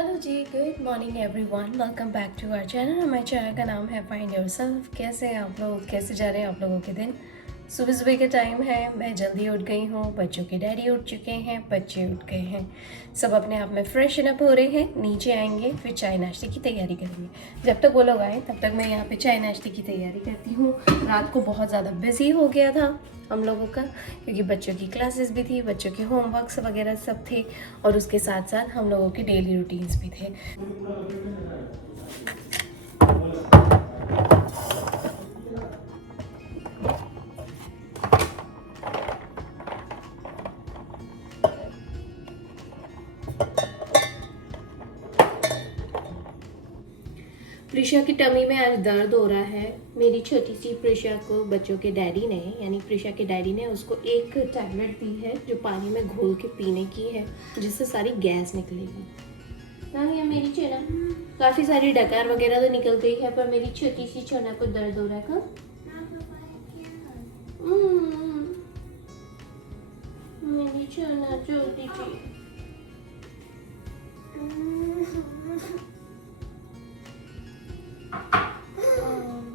Hello जी, good morning everyone. Welcome back to our channel. हमारे चैनल का नाम है फाइंड योरसेल्फ। कैसे हैं आप लोग? कैसे जा रहे हैं आप लोगों के दिन? सुबह सुबह का टाइम है, मैं जल्दी उठ गई हूँ, बच्चों के डैडी उठ चुके हैं, बच्चे उठ गए हैं, सब अपने आप में फ्रेशन अप हो रहे हैं। नीचे आएंगे फिर चाय नाश्ते की तैयारी करेंगे। जब तक वो लोग आए तब तक मैं यहाँ पे चाय नाश्ते की तैयारी करती हूँ। रात को बहुत ज़्यादा बिजी हो गया था हम लोगों का, क्योंकि बच्चों की क्लासेस भी थी, बच्चों के होमवर्क्स वगैरह सब थे, और उसके साथ साथ हम लोगों के डेली रूटीन्स भी थे। प्रिशा की टमी में आज दर्द हो रहा है। मेरी छोटी सी प्रिशा को बच्चों के डैडी ने, यानी प्रिशा के डैडी ने उसको एक टैबलेट दी है जो पानी में घोल के पीने की है, जिससे सारी गैस निकलेगी। कहाँ है मेरी चोना? काफ़ी सारी डकार वगैरह तो निकल गई है, पर मेरी छोटी सी चोना को दर्द हो रहा है। कहाँ? मेरी चोना छोटी सी।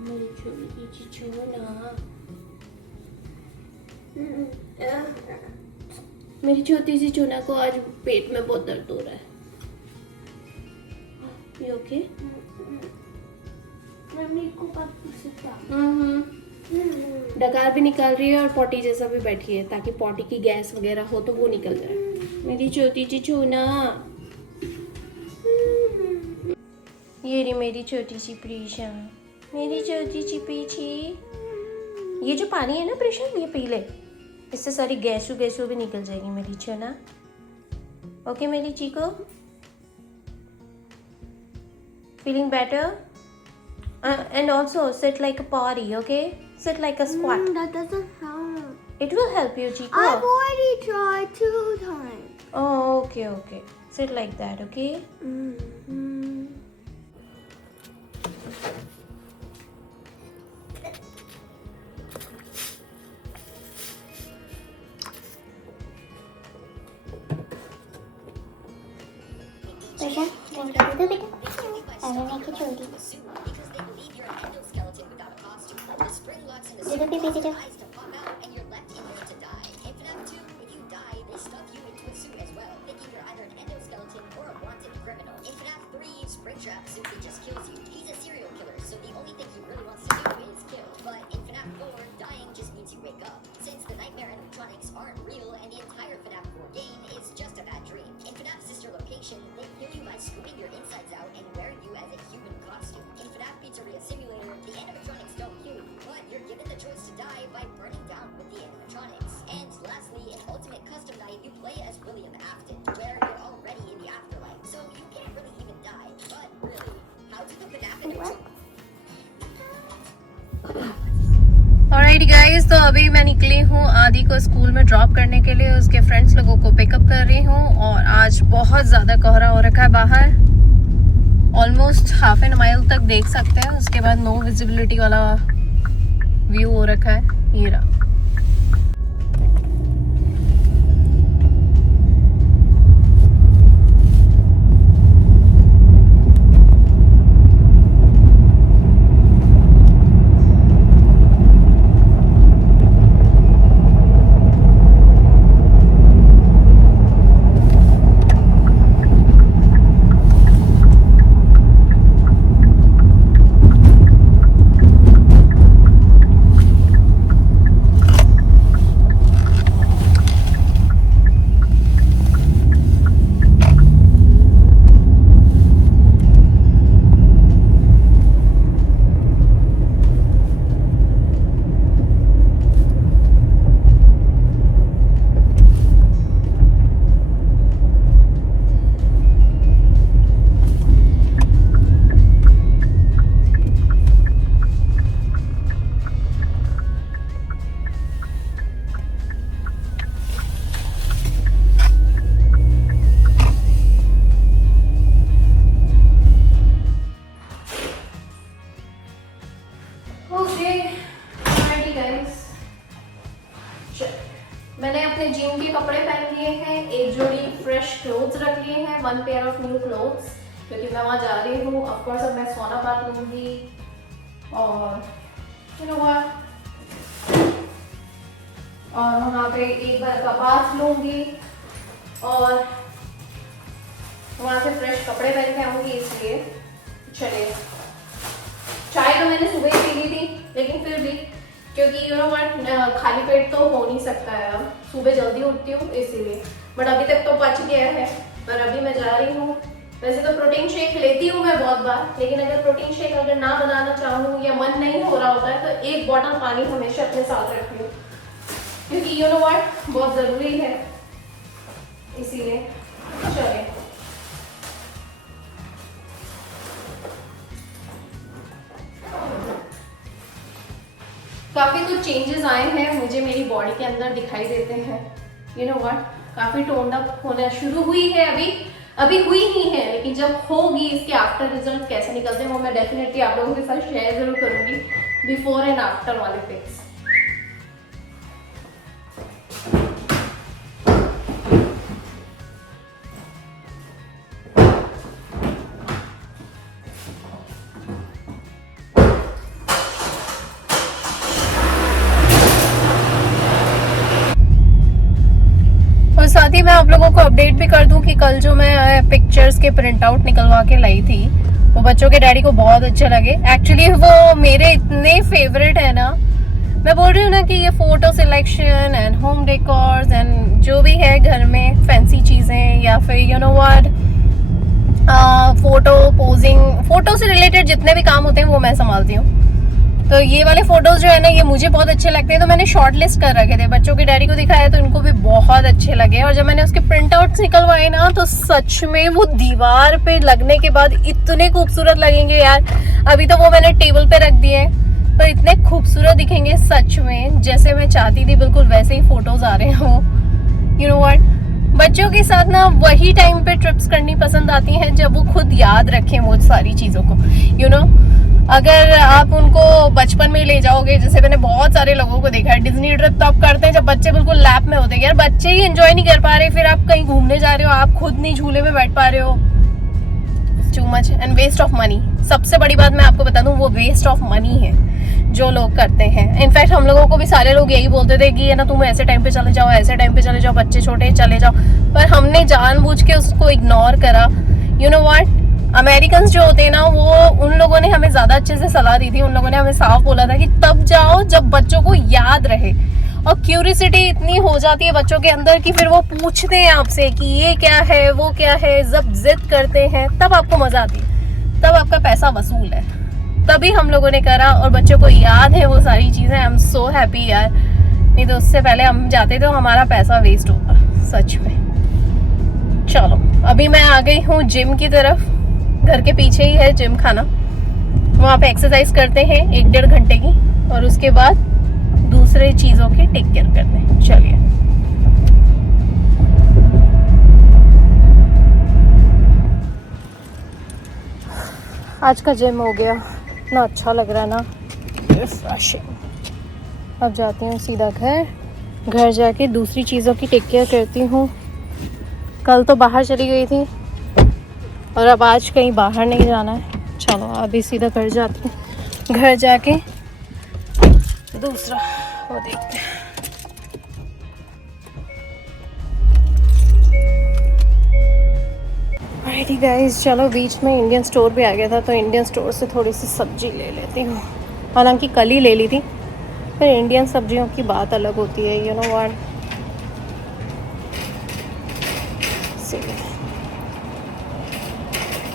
मेरी छोटी सी चोना, मेरी छोटी सी चोना को आज पेट में बहुत दर्द हो रहा है। You okay? मम्मी को डकार भी निकाल रही है और पॉटी जैसा भी बैठी है, ताकि पॉटी की गैस वगैरह हो तो वो निकल जाए। मेरी छोटी सी चोना, ये रही मेरी छोटी सी प्रीशा, मेरी छोटी सी पीछी। ये जो पानी है ना प्रीशा, ये पी ले, इससे सारी गैसू भी निकल जाएगी मेरी चोना। ओके मेरी chikoo, feeling better? And also sit like a potty, okay? Sit like a squat. That doesn't help. It will help you, Chico. I've already tried 2 times. Oh, okay. Sit like that, okay? बेटा, दे दो बेटा। अरे नहीं कि छोड़ दी। दे दो PP दे दो। Springtrap simply just kills you. He's a serial killer, so the only thing he really wants to do is kill. But in FNAF 4, dying just means you wake up. Since the nightmare animatronics aren't real and the entire FNAF 4 game is just a bad dream. In FNAF's sister location, they kill you by scooping your insides out and wearing you as a human costume. In FNAF Pizzeria Simulator, the animatronics don't kill you, but you're given the choice to die by burning down with the animatronics. And lastly, in Ultimate Custom Night, you play as William Afton, where you're already in the afterlife, so you can't really even die. But really, how did the FNAF animatronics... Alright guys, तो अभी मैं निकली हूँ आदि को school में drop करने के लिए, उसके फ्रेंड्स लोगों को पिकअप कर रही हूँ। और आज बहुत ज़्यादा कोहरा हो रखा है बाहर, ऑलमोस्ट हाफ एन माइल तक देख सकते हैं। उसके बाद नो विजिबिलिटी वाला व्यू हो रखा है, ये रहा। मैंने अपने जिम के कपड़े पहन लिए हैं, एक जोड़ी फ्रेश क्लोथ्स रख लिए हैं, 1 पेयर ऑफ न्यू क्लोथ्स, क्योंकि मैं वहाँ जा रही हूँ। ऑफकोर्स अब मैं सोना बात लूँगी और यू नो व्हाट, और वहाँ पे एक बार का बाथ लूँगी और वहाँ से फ्रेश कपड़े पहन के आऊँगी, इसलिए चलिए। चाय तो मैंने सुबह ही पी ली थी, लेकिन फिर भी क्योंकि यू नो व्हाट, खाली पेट तो हो नहीं सकता है। अब सुबह जल्दी उठती हूँ इसीलिए, बट अभी तक तो पच गया है। पर अभी मैं जा रही हूँ। वैसे तो प्रोटीन शेक लेती हूँ मैं बहुत बार, लेकिन अगर प्रोटीन शेक अगर ना बनाना चाहूँ या मन नहीं हो रहा होता है तो 1 बॉटल पानी हमेशा अपने साथ रखती हूँ, क्योंकि यू नो व्हाट बहुत ज़रूरी है, इसीलिए। चलिए काफ़ी कुछ चेंजेस आए हैं मुझे, मेरी बॉडी के अंदर दिखाई देते हैं। यू नो व्हाट, काफ़ी टोन्ड अप होना शुरू हुई है। अभी हुई नहीं है, लेकिन जब होगी इसके आफ्टर रिजल्ट कैसे निकलते हैं वो मैं डेफिनेटली आप लोगों के साथ शेयर जरूर करूंगी, बिफोर एंड आफ्टर वाले पिक्स। साथ ही मैं आप लोगों को अपडेट भी कर दूं कि कल जो मैं पिक्चर्स के प्रिंट आउट निकलवा के लाई थी वो बच्चों के डैडी को बहुत अच्छे लगे। एक्चुअली वो मेरे इतने फेवरेट है ना, मैं बोल रही हूँ ना कि ये photo selection and home decors and जो भी है घर में फैंसी चीज़ें या फिर you know what, photo posing, photo से रिलेटेड जितने भी काम होते हैं वो मैं संभालती हूँ। तो ये वाले फोटोज जो है ना ये मुझे बहुत अच्छे लगते हैं, तो मैंने शॉर्ट लिस्ट कर रखे थे, बच्चों के डैडी को दिखाया तो इनको भी बहुत अच्छे लगे। और जब मैंने उसके प्रिंट आउट्स निकलवाए ना तो सच में वो दीवार पे लगने के बाद इतने खूबसूरत लगेंगे यार। अभी तो वो मैंने टेबल पे रख दिए हैं, पर इतने खूबसूरत दिखेंगे सच में, जैसे मैं चाहती थी बिल्कुल वैसे ही फोटोज आ रहे हो। यू नो व्हाट, बच्चों के साथ ना वही टाइम पे ट्रिप्स करनी पसंद आती हैं जब वो खुद याद रखें वो सारी चीज़ों को। यू नो, अगर आप उनको बचपन में ले जाओगे, जैसे मैंने बहुत सारे लोगों को देखा है, डिज्नी ट्रिप तब करते हैं जब बच्चे बिल्कुल लैप में होते हैं। यार बच्चे ही एंजॉय नहीं कर पा रहे, फिर आप कहीं घूमने जा रहे हो, आप खुद नहीं झूले में बैठ पा रहे हो। Too much and waste of money. सबसे बड़ी बात मैं आपको बता दूं, वो वेस्ट ऑफ मनी है जो लोग करते हैं। इनफैक्ट हम लोगों को भी सारे लोग यही बोलते थे कि है ना तुम ऐसे टाइम पे चले जाओ, ऐसे टाइम पे चले जाओ, बच्चे छोटे चले जाओ, पर हमने जानबूझ के उसको इग्नोर करा। यू नो व्हाट, अमेरिकन जो होते हैं ना वो, उन लोगों ने हमें ज्यादा अच्छे से सलाह दी थी। उन लोगों ने हमें साफ बोला था कि तब जाओ जब बच्चों को याद रहे। और क्यूरियोसिटी इतनी हो जाती है बच्चों के अंदर कि फिर वो पूछते हैं आपसे कि ये क्या है वो क्या है, जब जिद करते हैं तब आपको मजा आती है, तब आपका पैसा वसूल है। तभी हम लोगों ने करा और बच्चों को याद है वो सारी चीजें। आई एम सो हैप्पी यार, नहीं तो उससे पहले हम जाते तो हमारा पैसा वेस्ट होगा सच में। चलो अभी मैं आ गई हूँ जिम की तरफ, घर के पीछे ही है जिम खाना, वहाँ पे एक्सरसाइज करते हैं 1-1.5 घंटे की, और उसके बाद दूसरे चीज़ों की टेक केयर करते हैं। चलिए आज का जिम हो गया, इतना अच्छा लग रहा है ना, रिफ्रेशिंग। अब जाती हूँ सीधा घर जाके दूसरी चीज़ों की टेक केयर करती हूँ। कल तो बाहर चली गई थी और अब आज कहीं बाहर नहीं जाना है। चलो अभी सीधा घर जाती हूँ, घर जाके दूसरा वो देखते हैं। राइटी गाइस, चलो बीच में इंडियन स्टोर भी आ गया था, तो इंडियन स्टोर से थोड़ी सी सब्जी ले लेती हूँ। हालांकि कल ही ले ली थी, पर इंडियन सब्जियों की बात अलग होती है। यू नो व्हाट,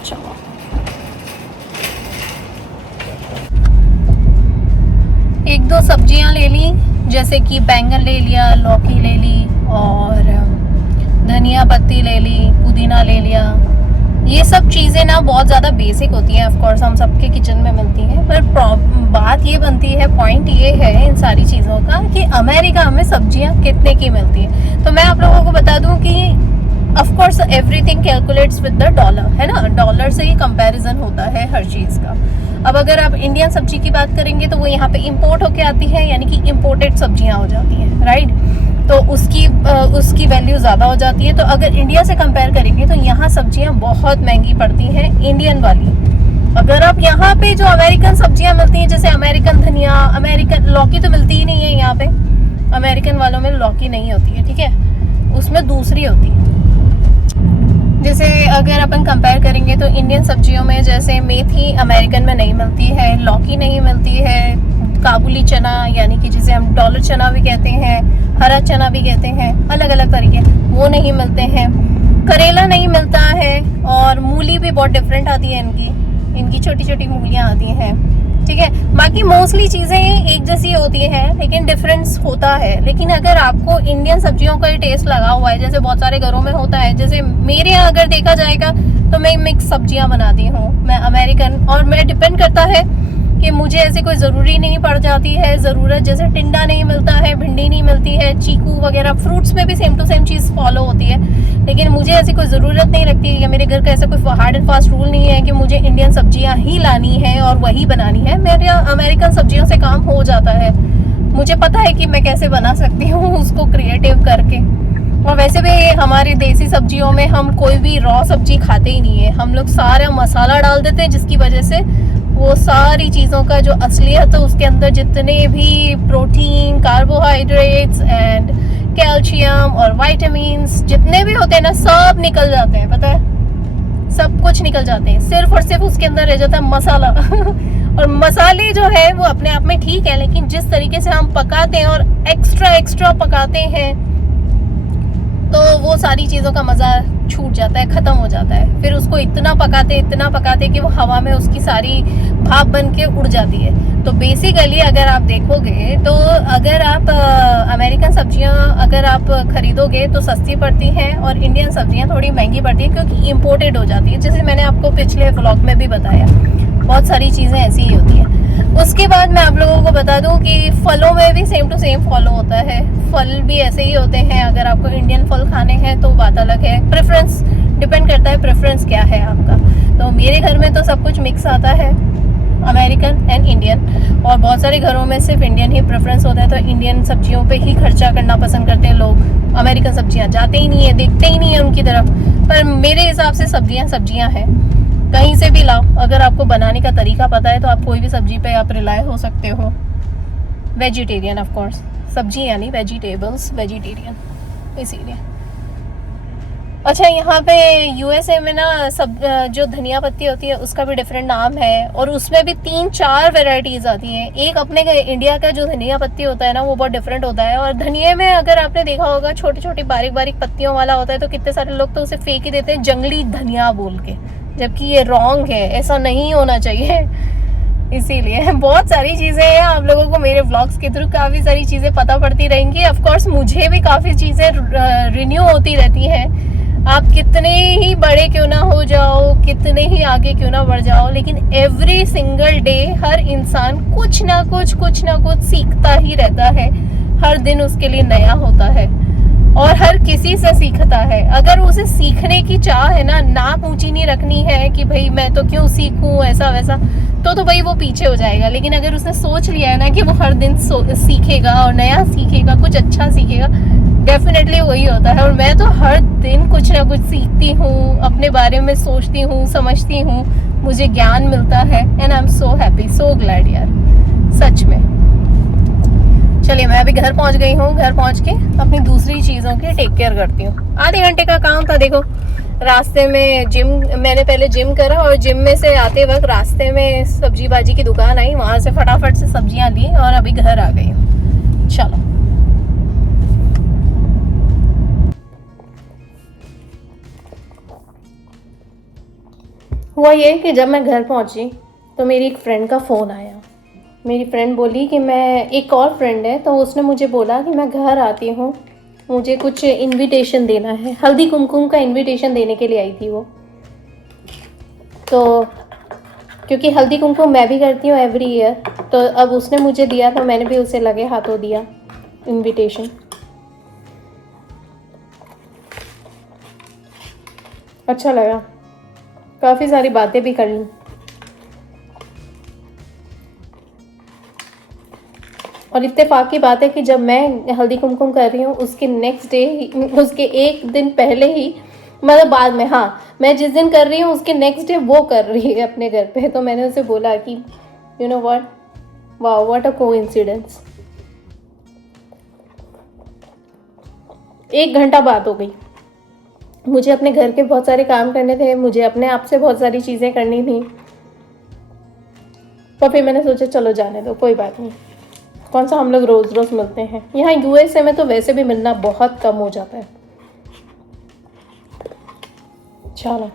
चलो एक दो सब्जियां ले ली, जैसे कि बैंगन ले लिया, लौकी ले ली और धनिया पत्ती ले ली, पुदीना ले लिया। ये सब चीज़ें ना बहुत ज़्यादा बेसिक होती हैं, ऑफ कोर्स हम सबके किचन में मिलती हैं, पर बात ये बनती है, पॉइंट ये है इन सारी चीज़ों का कि अमेरिका में सब्जियां कितने की मिलती हैं। तो मैं आप लोगों को बता दूं कि of course everything calculates with the dollar, है ना, डॉलर से ही कंपैरिजन होता है हर चीज़ का। अब अगर आप इंडियन सब्जी की बात करेंगे तो वो यहाँ पे इंपोर्ट होके आती है, यानी कि इम्पोर्टेड सब्जियाँ हो जाती हैं, राइट। तो उसकी वैल्यू ज़्यादा हो जाती है। तो अगर इंडिया से कंपेयर करेंगे तो यहाँ सब्जियाँ बहुत महंगी पड़ती हैं इंडियन वाली। अगर आप यहाँ पे जो अमेरिकन सब्जियाँ मिलती हैं, जैसे अमेरिकन धनिया, अमेरिकन लौकी तो मिलती ही नहीं है यहाँ पे, अमेरिकन वालों में लौकी नहीं होती है, ठीक है, उसमें दूसरी होती है। जैसे अगर अपन कंपेयर करेंगे तो इंडियन सब्जियों में जैसे मेथी अमेरिकन में नहीं मिलती है, लौकी नहीं मिलती है, काबुली चना यानी कि जिसे हम डॉलर चना भी कहते हैं, हरा चना भी कहते हैं, अलग अलग तरीके, वो नहीं मिलते हैं। करेला नहीं मिलता है, और मूली भी बहुत डिफरेंट आती है इनकी छोटी छोटी मूलियाँ आती हैं, ठीक है। बाकी मोस्टली चीज़ें एक जैसी होती हैं, लेकिन डिफरेंस होता है। लेकिन अगर आपको इंडियन सब्जियों का ही टेस्ट लगा हुआ है, जैसे बहुत सारे घरों में होता है, जैसे मेरे यहाँ अगर देखा जाएगा तो मैं मिक्स सब्जियाँ बनाती हूँ, मैं अमेरिकन, और मैं डिपेंड करता है कि मुझे ऐसी कोई ज़रूरी नहीं पड़ जाती है ज़रूरत, जैसे टिंडा नहीं मिलता है, भिंडी नहीं मिलती है, चीकू वगैरह, फ्रूट्स में भी सेम टू सेम चीज़ फॉलो होती है, लेकिन मुझे ऐसी कोई ज़रूरत नहीं लगती, या मेरे घर का ऐसा कोई हार्ड एंड फास्ट रूल नहीं है कि मुझे इंडियन सब्जियां ही लानी है और वही बनानी है। मेरे अमेरिकन सब्जियों से काम हो जाता है, मुझे पता है कि मैं कैसे बना सकती हूँ उसको क्रिएटिव करके। और वैसे भी हमारी देसी सब्जियों में हम कोई भी रॉ सब्जी खाते ही नहीं है, हम लोग सारा मसाला डाल देते हैं, जिसकी वजह से वो सारी चीज़ों का जो असलियत है उसके अंदर जितने भी प्रोटीन, कार्बोहाइड्रेट्स एंड कैल्शियम और विटामिन्स जितने भी होते हैं ना, सब निकल जाते हैं, पता है, सब कुछ निकल जाते हैं, सिर्फ और सिर्फ उसके अंदर रह जाता है मसाला। और मसाले जो है वो अपने आप में ठीक है, लेकिन जिस तरीके से हम पकाते हैं और एक्स्ट्रा पकाते हैं, तो वो सारी चीज़ों का मज़ा छूट जाता है, ख़त्म हो जाता है। फिर उसको इतना पकाते कि वो हवा में उसकी सारी भाप बन के उड़ जाती है। तो बेसिकली अगर आप देखोगे तो अगर आप अमेरिकन सब्जियां अगर आप खरीदोगे तो सस्ती पड़ती हैं, और इंडियन सब्जियां थोड़ी महंगी पड़ती है क्योंकि इम्पोर्टेड हो जाती है, जैसे मैंने आपको पिछले व्लॉग में भी बताया, बहुत सारी चीज़ें ऐसी ही होती हैं। उसके बाद मैं आप लोगों को बता दूं कि फलों में भी सेम टू सेम फॉलो होता है, फल भी ऐसे ही होते हैं। अगर आपको इंडियन फल खाने हैं तो बात अलग है, प्रेफरेंस डिपेंड करता है, प्रेफरेंस क्या है आपका। तो मेरे घर में तो सब कुछ मिक्स आता है, अमेरिकन एंड इंडियन, और बहुत सारे घरों में सिर्फ इंडियन ही प्रेफरेंस होता है, तो इंडियन सब्जियों पे ही खर्चा करना पसंद करते हैं लोग, अमेरिकन सब्जियां जाते ही नहीं है, देखते ही नहीं है उनकी तरफ। पर मेरे हिसाब से सब्जियां हैं, कहीं से भी लाओ, अगर आपको बनाने का तरीका पता है तो आप कोई भी सब्जी पे आप रिलाय हो सकते हो। वेजिटेरियन ऑफ कोर्स, सब्जी यानी वेजिटेबल्स, वेजिटेरियन, इसीलिए। अच्छा, यहाँ पे यूएसए में ना सब जो धनिया पत्ती होती है उसका भी डिफरेंट नाम है, और उसमें भी 3-4 वेराइटीज़ आती हैं। एक अपने इंडिया का जो धनिया पत्ती होता है ना, वो बहुत डिफरेंट होता है, और धनिये में अगर आपने देखा होगा छोटी छोटी बारीक बारीक पत्तियों वाला होता है, तो कितने सारे लोग तो उसे फेंक ही देते हैं जंगली धनिया बोल के, जबकि ये रॉन्ग है, ऐसा नहीं होना चाहिए। इसीलिए बहुत सारी चीज़ें हैं, आप लोगों को मेरे व्लॉग्स के थ्रू काफ़ी सारी चीज़ें पता पड़ती रहेंगी। ऑफ कोर्स मुझे भी काफ़ी चीज़ें रिन्यू होती रहती हैं, आप कितने ही बड़े क्यों ना हो जाओ, कितने ही आगे क्यों ना बढ़ जाओ, लेकिन एवरी सिंगल डे हर इंसान कुछ ना कुछ सीखता ही रहता है, हर दिन उसके लिए नया होता है, और हर किसी से सीखता है। अगर उसे सीखने की चाह है ना, नाक ऊंची नहीं रखनी है कि भाई मैं तो क्यों सीखूं ऐसा वैसा, तो भाई वो पीछे हो जाएगा। लेकिन अगर उसने सोच लिया है ना कि वो हर दिन सीखेगा और नया सीखेगा, कुछ अच्छा सीखेगा, डेफिनेटली वही होता है। और मैं तो हर दिन कुछ ना कुछ सीखती हूँ, अपने बारे में सोचती हूँ, समझती हूँ, मुझे ज्ञान मिलता है, and I am so happy, so glad यार, सच में। चलिए, मैं अभी घर पहुंच गई हूँ, घर पहुंच के अपनी दूसरी चीज़ों की टेक केयर करती हूँ। आधे घंटे का काम था, देखो रास्ते में मैंने पहले जिम करा, और जिम में से आते वक्त रास्ते में सब्जी भाजी की दुकान आई, वहाँ से फटाफट से सब्जियाँ ली और अभी घर आ गई हूँ। चलो, हुआ ये कि जब मैं घर पहुँची तो मेरी एक फ्रेंड का फ़ोन आया। मेरी फ्रेंड बोली कि एक और फ्रेंड है, तो उसने मुझे बोला कि मैं घर आती हूँ, मुझे कुछ इनविटेशन देना है, हल्दी कुमकुम का इनविटेशन देने के लिए आई थी वो। तो क्योंकि हल्दी कुमकुम मैं भी करती हूँ एवरी ईयर, तो अब उसने मुझे दिया, तो मैंने भी उसे लगे हाथों दिया इनविटेशन। अच्छा लगा, काफ़ी सारी बातें भी कर ली। और और इत्तेफाक की बात है कि जब मैं हल्दी कुमकुम कर रही हूँ उसके नेक्स्ट डे, उसके एक दिन पहले ही, मतलब बाद में, हाँ, मैं जिस दिन कर रही हूँ उसके नेक्स्ट डे वो कर रही है अपने घर पे। तो मैंने उसे बोला कि you know what, wow, what a coincidence. 1 घंटा बात हो गई। मुझे अपने घर के बहुत सारे काम करने थे, मुझे अपने आप से बहुत सारी चीज़ें करनी थी, तो फिर मैंने सोचा चलो जाने दो, कोई बात नहीं, कौन सा हम लोग रोज़ रोज़ मिलते हैं। यहाँ यूएसए में तो वैसे भी मिलना बहुत कम हो जाता है। चलो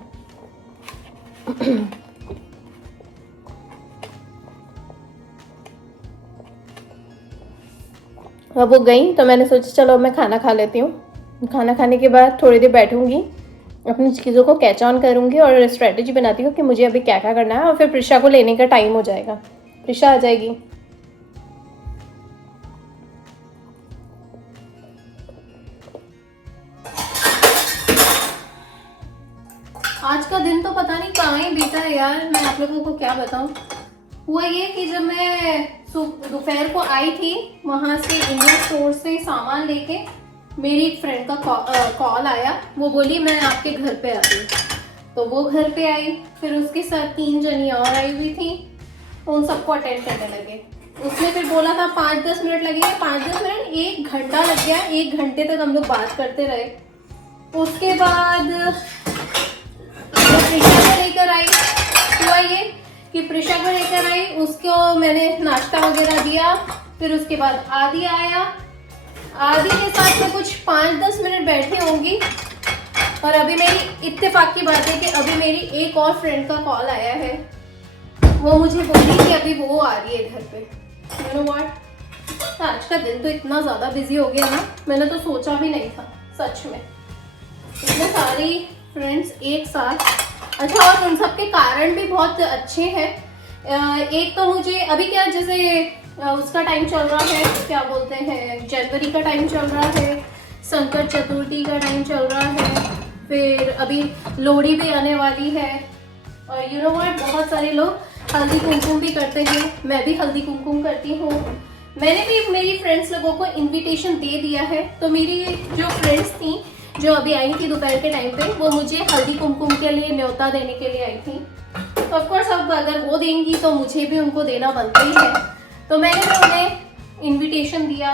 अब वो गई तो मैंने सोचा चलो मैं खाना खा लेती हूँ। खाना खाने के बाद थोड़ी देर बैठूंगी, अपनी चीज़ों को कैच ऑन करूँगी और स्ट्रेटजी बनाती हूँ कि मुझे अभी क्या क्या करना है, और फिर प्रिशा को लेने का टाइम हो जाएगा। प्रिशा आ जाएगी। आज का दिन तो पता नहीं कहाँ ही बीता है यार, मैं आप लोगों को क्या बताऊँ। हुआ ये कि जब मैं दोपहर को आई थी वहाँ से इंडियन स्टोर से सामान लेके, मेरी एक फ्रेंड का कॉल आया। वो बोली मैं आपके घर पे आ रही हूँ, तो वो घर पे आई। फिर उसके साथ 3 जनी और आई हुई थी, उन सबको अटेंड करने लगे। उसने फिर बोला था 5-10 मिनट लगेंगे, 5-10 मिनट 1 घंटा लग गया। 1 घंटे तक हम लोग बात करते रहे। उसके बाद प्रिशा को लेकर आई। हुआ ये कि प्रिशा को लेकर आई, उसको मैंने नाश्ता वगैरह दिया। फिर उसके बाद आदि आया। आदि के साथ में कुछ 5-10 मिनट बैठी होंगी, और अभी मेरी इत्तेफाक की बात है कि अभी मेरी एक और फ्रेंड का कॉल आया है। वो मुझे बोली कि अभी वो आ रही है घर पे। यू नो व्हाट, आज का दिन तो इतना ज़्यादा बिजी हो गया ना, मैंने तो सोचा भी नहीं था सच में, इतने सारी फ्रेंड्स एक साथ। अच्छा, और उन सब के कारण भी बहुत अच्छे हैं। एक तो मुझे अभी क्या, जैसे उसका टाइम चल रहा है, क्या बोलते हैं, जनवरी का टाइम चल रहा है, संकट चतुर्थी का टाइम चल रहा है, फिर अभी लोहड़ी भी आने वाली है। और यू नो व्हाट, बहुत सारे लोग हल्दी कुमकुम भी करते हैं। मैं भी हल्दी कुमकुम करती हूँ। मैंने भी मेरी फ्रेंड्स लोगों को इनविटेशन दे दिया है। तो मेरी जो फ्रेंड्स थी जो अभी आई थी दोपहर के टाइम पे, वो मुझे हल्दी कुमकुम के लिए न्योता देने के लिए आई थी। तो ऑफकोर्स अब अगर वो देंगी तो मुझे भी उनको देना बनता ही है। तो मैंने भी उन्हें इनविटेशन दिया।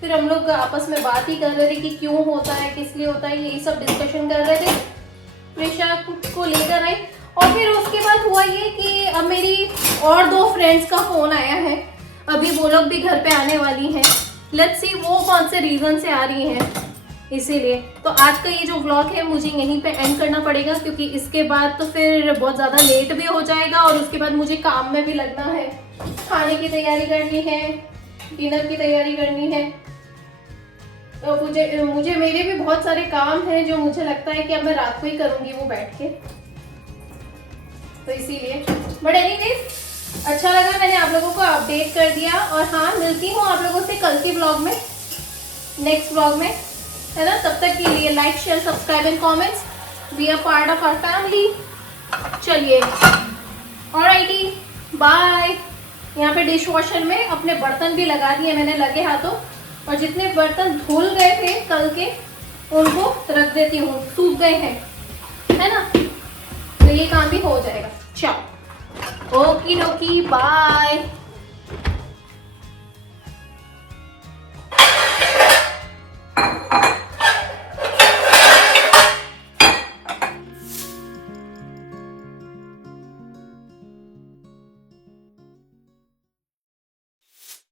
फिर हम लोग आपस में बात ही कर रहे थे कि क्यों होता है, किस लिए होता है, यही सब डिस्कशन कर रहे थे। प्रिशा को लेकर आई, और फिर उसके बाद हुआ ये कि अब मेरी और 2 फ्रेंड्स का फ़ोन आया है। अभी वो लोग भी घर पे आने वाली हैं। लेट्स सी वो कौन से रीज़न से आ रही हैं, इसीलिए। तो आज का ये जो व्लॉग है मुझे यहीं पे एंड करना पड़ेगा, क्योंकि इसके बाद तो फिर बहुत ज़्यादा लेट भी हो जाएगा, और उसके बाद मुझे काम में भी लगना है, खाने की तैयारी करनी है, डिनर की तैयारी करनी है। तो मुझे मेरे भी बहुत सारे काम हैं जो मुझे लगता है कि अब मैं रात को ही करूँगी वो बैठ के, तो इसीलिए। बट एनीवेज, अच्छा लगा, मैंने आप लोगों को अपडेट कर दिया। और हाँ, मिलती हूँ आप लोगों से कल की व्लॉग में, नेक्स्ट व्लॉग में, है ना। तब तक के लिए like, share, subscribe and comments, be a part of our family. चलिए, ऑलराइटी, बाय। यहाँ पे डिश वॉशर में अपने बर्तन भी लगा दिए मैंने लगे हाथों, और जितने बर्तन धुल गए थे कल के उनको रख देती हूँ, सूख गए हैं, है ना। तो ये काम भी हो जाएगा। चलो, ओकी डोकी, बाय।